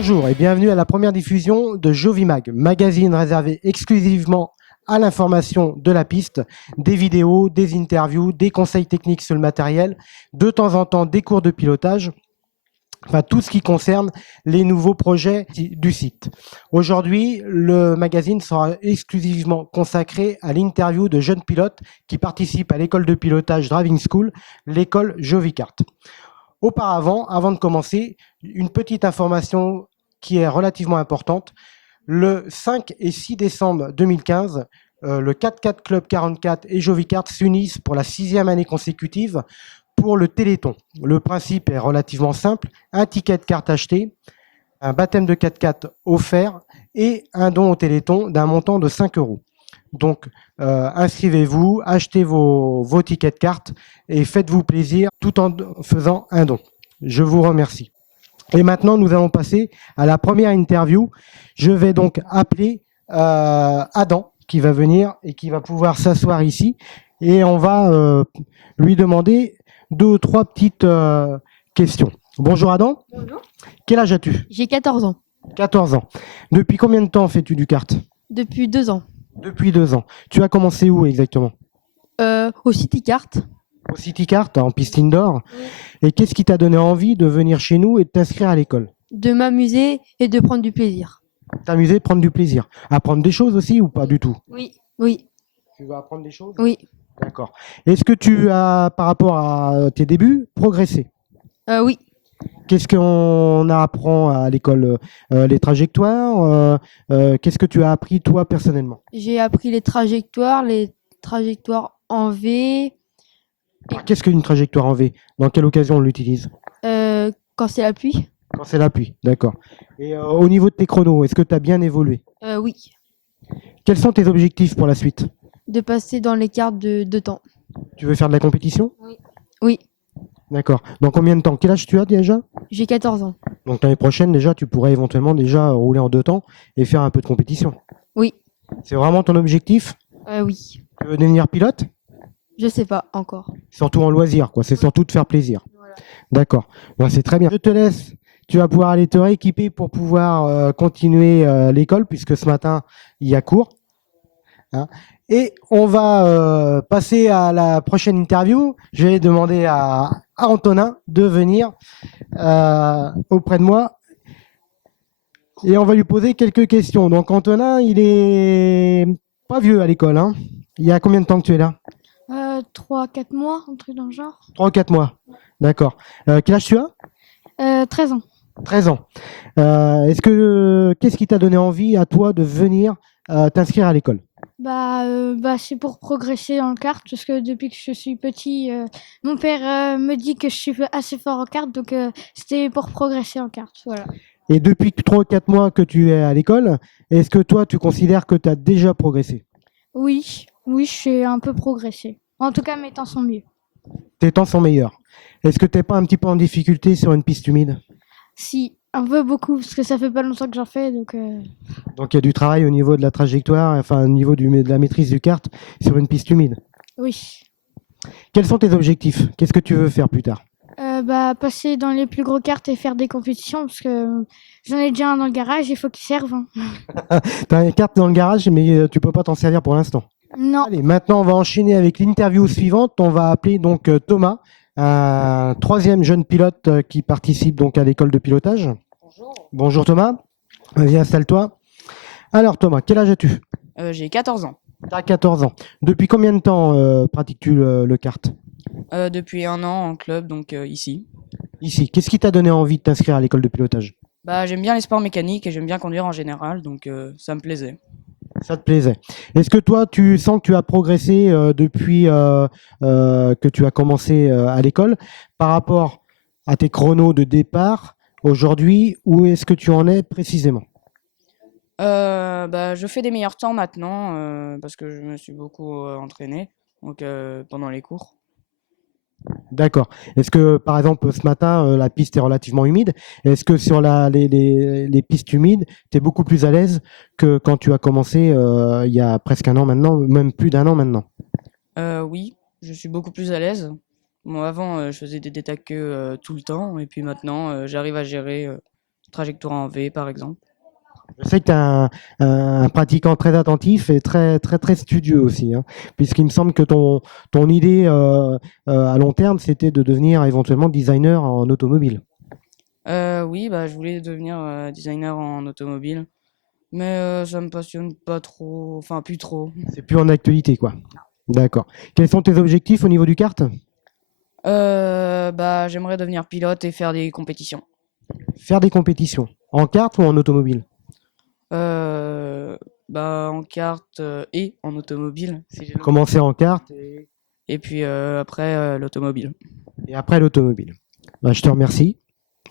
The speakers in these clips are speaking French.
Bonjour et bienvenue à la première diffusion de Jovimag, magazine réservé exclusivement à l'information de la piste, des vidéos, des interviews, des conseils techniques sur le matériel, de temps en temps des cours de pilotage, enfin tout ce qui concerne les nouveaux projets du site. Aujourd'hui, le magazine sera exclusivement consacré à l'interview de jeunes pilotes qui participent à l'école de pilotage Driving School, l'école Jovicart. Auparavant, avant de commencer, une petite information qui est relativement importante. Le 5 et 6 décembre 2015, le 4x4 Club 44 et Jovicart s'unissent pour la 6e année consécutive pour le Téléthon. Le principe est relativement simple, un ticket de carte acheté, un baptême de 4x4 offert et un don au Téléthon d'un montant de 5 euros. Donc, inscrivez-vous, achetez vos tickets de carte et faites-vous plaisir tout en faisant un don. Je vous remercie. Et maintenant, nous allons passer à la première interview. Je vais donc appeler Adam qui va venir et qui va pouvoir s'asseoir ici. Et on va lui demander 2 ou 3 petites questions. Bonjour Adam. Bonjour. Quel âge as-tu? J'ai 14 ans. 14 ans. Depuis combien de temps fais-tu du kart? Depuis 2 ans. Depuis 2 ans. Tu as commencé où exactement? Au City Kart. Au City Kart, en piste indoor. Oui. Et qu'est-ce qui t'a donné envie de venir chez nous et de t'inscrire à l'école? De m'amuser et de prendre du plaisir. T'amuser, prendre du plaisir. Apprendre des choses aussi ou pas du tout? Oui. Oui. Tu veux apprendre des choses? Oui. D'accord. Est-ce que tu as, par rapport à tes débuts, progressé? Oui. Qu'est-ce qu'on apprend à l'école? Les trajectoires? Qu'est-ce que tu as appris toi personnellement? J'ai appris les trajectoires en V. Qu'est-ce qu'une trajectoire en V? Dans quelle occasion on l'utilise? Quand c'est la pluie. Quand c'est la pluie, d'accord. Et au niveau de tes chronos, est-ce que tu as bien évolué? Oui. Quels sont tes objectifs pour la suite? De passer dans les cartes de temps. Tu veux faire de la compétition? Oui. D'accord. Dans combien de temps? Quel âge tu as déjà? J'ai 14 ans. Donc l'année prochaine, déjà, tu pourrais éventuellement déjà rouler en 2 temps et faire un peu de compétition. Oui. C'est vraiment ton objectif? Oui. Tu veux devenir pilote? Je sais pas encore. Surtout en loisir, quoi. C'est surtout de faire plaisir. Voilà. D'accord. Ben, c'est très bien. Je te laisse. Tu vas pouvoir aller te rééquiper pour pouvoir continuer l'école, puisque ce matin, il y a cours. Hein. Et on va passer à la prochaine interview. Je vais demander à Antonin de venir auprès de moi. Et on va lui poser quelques questions. Donc Antonin, il est pas vieux à l'école. Hein. Il y a combien de temps que tu es là? 3-4 mois, un truc dans le genre. 3 ou 4 mois. D'accord. Quel âge tu as? 13 ans. 13 ans. Qu'est-ce qui t'a donné envie à toi de venir t'inscrire à l'école? C'est pour progresser dans le kart, parce que depuis que je suis petit, mon père me dit que je suis assez fort en kart, donc c'était pour progresser en kart. Voilà. Et depuis 3 ou 4 mois que tu es à l'école, est-ce que toi, tu considères que tu as déjà progressé? Oui, oui, je suis un peu progressé. En tout cas, mes temps sont mieux. Tes temps sont meilleurs. Est-ce que tu n'es pas un petit peu en difficulté sur une piste humide? Si, un peu beaucoup, parce que ça fait pas longtemps que j'en fais, donc Donc il y a du travail au niveau de la trajectoire, enfin au niveau de la maîtrise du kart sur une piste humide. oui. Quels sont tes objectifs? Qu'est-ce que tu veux faire plus tard? Passer dans les plus gros karts et faire des compétitions, parce que j'en ai déjà un dans le garage, il faut qu'il serve. Hein. Tu as une carte dans le garage, mais tu peux pas t'en servir pour l'instant. Non. Allez, maintenant on va enchaîner avec l'interview suivante. On va appeler donc Thomas, un 3e jeune pilote qui participe donc à l'école de pilotage. Bonjour. Bonjour Thomas, vas-y installe-toi. Alors Thomas, quel âge as-tu? J'ai 14 ans. Tu as 14 ans. Depuis combien de temps pratiques-tu le kart? Depuis 1 an en club, donc ici. Ici, qu'est-ce qui t'a donné envie de t'inscrire à l'école de pilotage? J'aime bien les sports mécaniques et j'aime bien conduire en général, donc ça me plaisait. Ça te plaisait. Est-ce que toi, tu sens que tu as progressé depuis que tu as commencé à l'école par rapport à tes chronos de départ aujourd'hui? Où est-ce que tu en es précisément? Je fais des meilleurs temps maintenant parce que je me suis beaucoup entraîné donc, pendant les cours. D'accord. Est-ce que, par exemple, ce matin, la piste est relativement humide? Est-ce que sur les pistes humides, tu es beaucoup plus à l'aise que quand tu as commencé il y a presque 1 an maintenant, même plus d'1 an maintenant? Oui, je suis beaucoup plus à l'aise. Moi, avant, je faisais des détacs tout le temps et puis maintenant, j'arrive à gérer trajectoire en V par exemple. Je sais que tu es un pratiquant très attentif et très, très, très studieux aussi, hein, puisqu'il me semble que ton idée à long terme, c'était de devenir éventuellement designer en automobile. Oui, bah, je voulais devenir designer en automobile, mais ça me passionne pas trop, enfin plus trop. C'est plus en actualité, quoi. D'accord. Quels sont tes objectifs au niveau du kart? Bah, j'aimerais devenir pilote et faire des compétitions. Faire des compétitions. En kart ou en automobile? Bah, en kart et en automobile, si j'ai Commencer en kart et puis après l'automobile. et après l'automobile. Bah, je te remercie,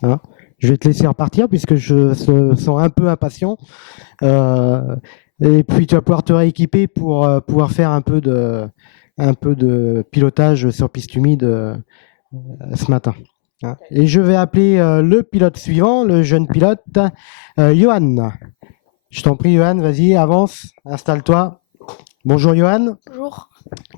hein. Je vais te laisser repartir puisque je sens un peu impatient. Et puis tu vas pouvoir te rééquiper pour pouvoir faire un peu de pilotage sur piste humide ce matin, hein. Et je vais appeler le pilote suivant, le jeune pilote, Johan. Je t'en prie, Johan, vas-y, avance, installe-toi. Bonjour, Johan. Bonjour,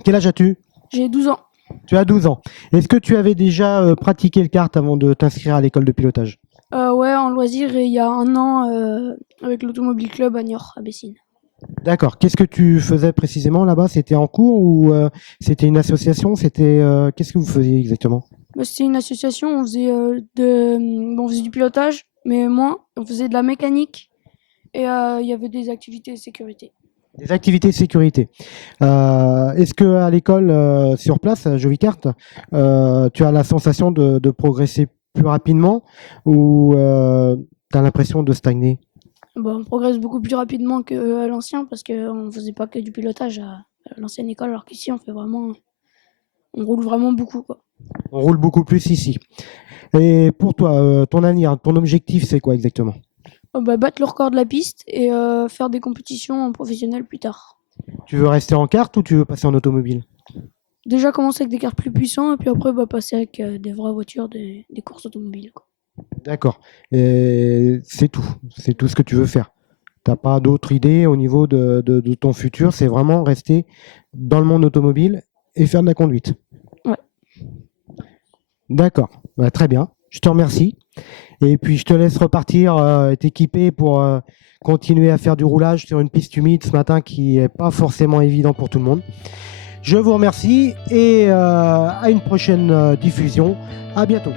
Quel âge as-tu? j'ai 12 ans. Tu as 12 ans. Est-ce que tu avais déjà pratiqué le kart avant de t'inscrire à l'école de pilotage? Ouais, en loisir, et il y a un an, avec l'Automobile Club à Niort, à Bessines. D'accord. Qu'est-ce que tu faisais précisément là-bas? C'était en cours ou c'était une association? Qu'est-ce que vous faisiez exactement? Bah, c'était une association, on faisait du pilotage, mais moins. On faisait de la mécanique et il y avait des activités de sécurité. Des activités de sécurité. Est-ce que à l'école, sur place, à Jovicart, tu as la sensation de progresser plus rapidement ou tu as l'impression de stagner? Bah, on progresse beaucoup plus rapidement qu'à l'ancien parce qu'on ne faisait pas que du pilotage à l'ancienne école, alors qu'ici, on roule vraiment beaucoup, quoi. On roule beaucoup plus ici. Et pour toi, ton avenir, ton objectif, c'est quoi exactement? Bah, battre le record de la piste et faire des compétitions en professionnel plus tard. Tu veux rester en kart ou tu veux passer en automobile? Déjà commencer avec des cartes plus puissants et puis après passer avec des vraies voitures, des courses automobiles, quoi. D'accord. Et c'est tout. C'est tout ce que tu veux faire. Tu n'as pas d'autres idées au niveau de ton futur. C'est vraiment rester dans le monde automobile et faire de la conduite. Ouais. D'accord. Bah, très bien. Je te remercie. Et puis, je te laisse repartir et t'équiper pour continuer à faire du roulage sur une piste humide ce matin qui n'est pas forcément évident pour tout le monde. Je vous remercie et à une prochaine diffusion. À bientôt.